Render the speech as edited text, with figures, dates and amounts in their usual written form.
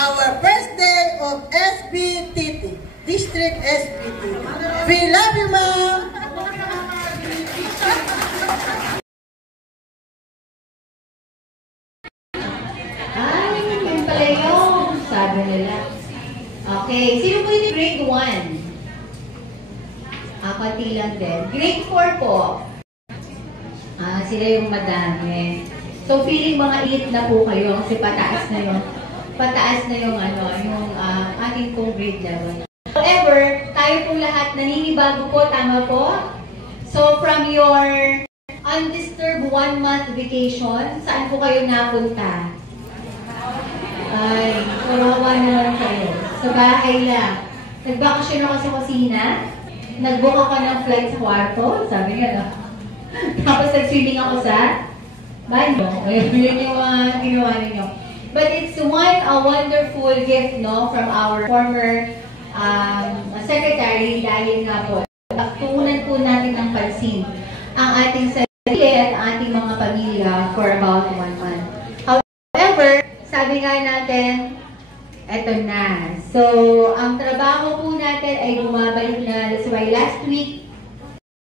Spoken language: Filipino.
our first day of SBTT, District SBTT. We love you, ma'am! Ay, yun pala yung sabi nila. Okay, sino po yung grade 1? Pati lang din. Grade 4 po. Sila yung madami. So, feeling mga 8 na po kayo kasi pataas na yung ating pong grade level. However, tayo pong lahat naninibago po, tama po? So, from your undisturbed 1-month vacation, saan po kayo napunta? Ay, kawawa naman kayo. Sa bahay lang. Nagbakasyon ako sa kusina. Nag-book ako ng flight sa kwarto. Sabi nga, no? Tapos nag-swimming ako sa banyo. Yun yung ginawa ninyo. But it's a wonderful gift, no, from our former secretary dahil nga po, tuunan po natin ng pansin ang ating sarili at ating mga pamilya for about 1 month. However, sabi nga natin, eto na. So, ang trabaho po natin ay bumabalik na. That's why last week,